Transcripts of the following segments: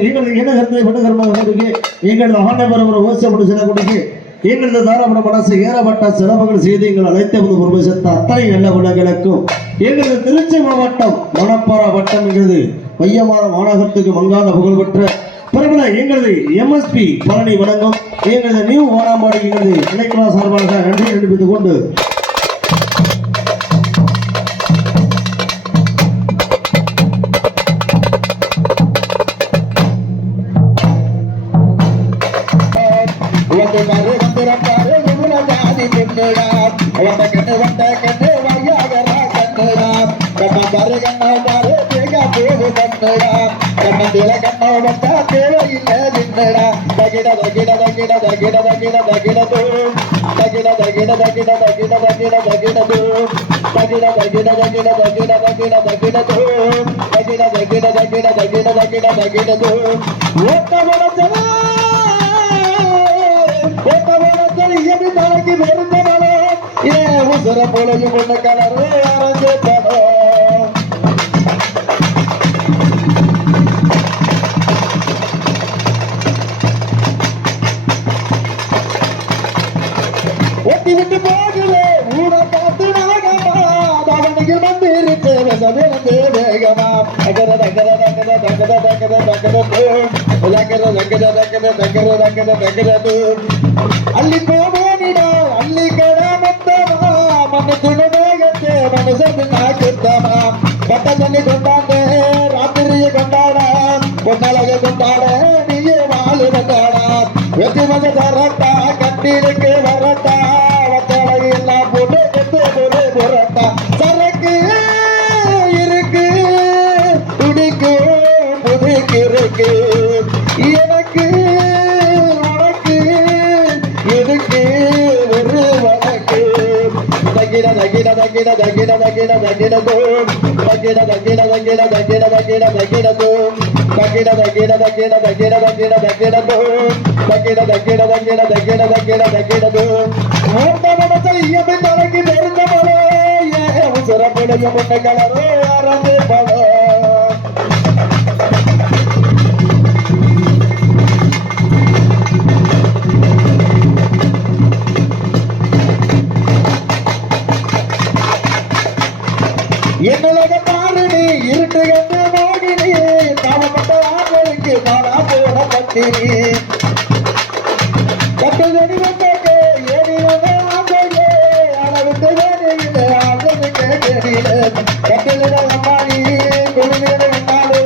எங்களது இனகரத்தை விடுகரமாக எங்களது ஆண்டவரம் ஓசப்படும் சில கொடுக்கு எங்களது தாராபுர மனசு ஏறப்பட்ட சிறப்புகள் செய்து எங்கள் அழைத்த பொறுமை செத்த அத்தனை நல்ல உலகளுக்கும் எங்களது திருச்சி மாவட்டம் மணப்பாறை வட்டம் எங்களது மையமான மாநகரத்துக்கு மங்காத புகழ்பெற்ற பிரபல எங்களது எம்எஸ்பி பழனி வழங்கும் எங்களது நியூ ஓனாமாடி எங்களது இணைக்குழா சார்பாக நன்றி தெரிவித்துக் கொண்டு ಅಲ್ಲಿ ಕೋಮನಿಡ ಅಲ್ಲಿ ಕಡ ಮತ್ತಮ ಮನ ತುಣಬೇಗತ್ತೆ ಮನಸನ್ನು ನಾಕುತ್ತಮ ಪಟ್ಟದಲ್ಲಿ ಕೊಂಡಾಡೆ ರಾತ್ರಿ ಕೊಂಡಾಡ ಕೊಂಡಳಗೆ ಕೊಂಡಾಡ ನೀಯೇ ಮಾಲು ಕೊಂಡಾಡ வெற்றி மத தரட்ட கட்டிலுக்கு வரட்ட வத்தளை எல்லாம் போட்டு கெட்டு ஒரு புரட்ட சரக்கு இருக்கு துடிக்கு புதுக்கு இருக்கு எனக்கு உனக்கு எதுக்கு ஒரு வழக்கு தகிட தகிட தகிட தகிட தகிட தகிட தோம் தகிட தகிட தகிட தகிட தகிட தகிட தோம் தகிட தகிட தகிட தகிட தகிட தகிட தோம் தகிட தகிட தகிட தகிட தகிட தகிட தோம் மூர்த்த மனசல் இயமை தலைக்கு தெரிந்த மழை சிறப்புடைய முன்ன கலரோ அரங்கு பழம் என்னுலக பாருடி இருட்டு கண்டு மோகினி பாவப்பட்ட ஆண்களுக்கு நானா போன பத்தினி கட்டுதடி வந்தே ஏறி வந்த ஆண்களே அளவுக்கு வேலையில ஆண்களுக்கு தெரியல கட்டுதட அம்மாடி குழுமீன வந்தாரு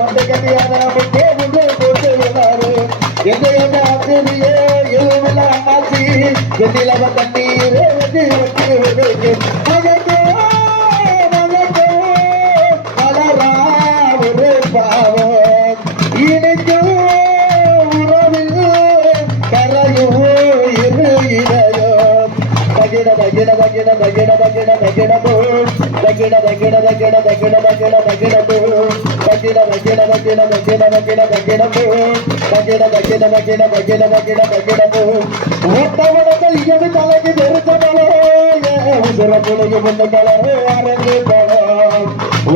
மந்தை கட்டியாத முட்டே முன்னே போட்டு விடாரு எந்த ஆசிரியே எதுவுமில்ல அம்மாச்சி வெண்ணிலவ தண்ணீரே வெற்றி வெற்றி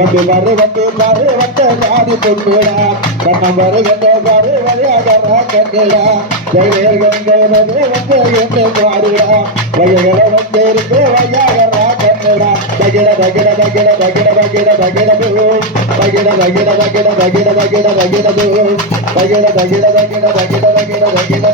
வந்து பாரு வந்து பாரு வந்த சாதி பொண்ணுடா கண்ணம் பாரு கண்ட பாரு வரையாக கண்டுடா கைகள் கண்களே வந்து என்று பாருடா வகைகளை வந்து இருக்கு வகையாக கண்டுடா தகிட தகிட தகிட தகிட தகிட தகிட தகிட தகிட தகிட தகிட தகிட தகிட தகிட தகிட தகிட தகிட தகிட தகிட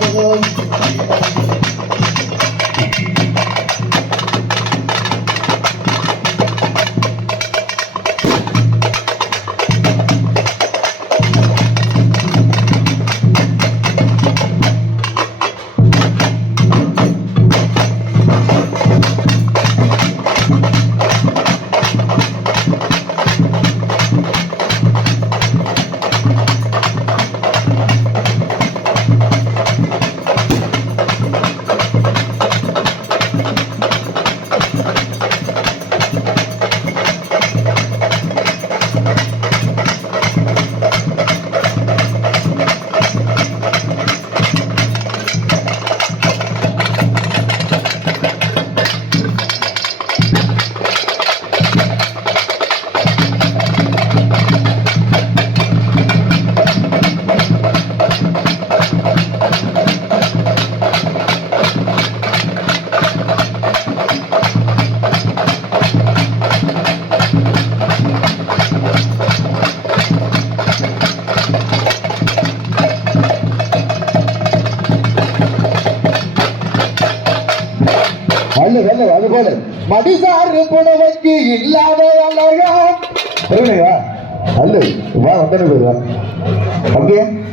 நல்ல நல்ல அது போல மடிசாறு புடவைக்கு இல்லாத அழகா அல்ல வா வந்தன போயிருவா அப்படியே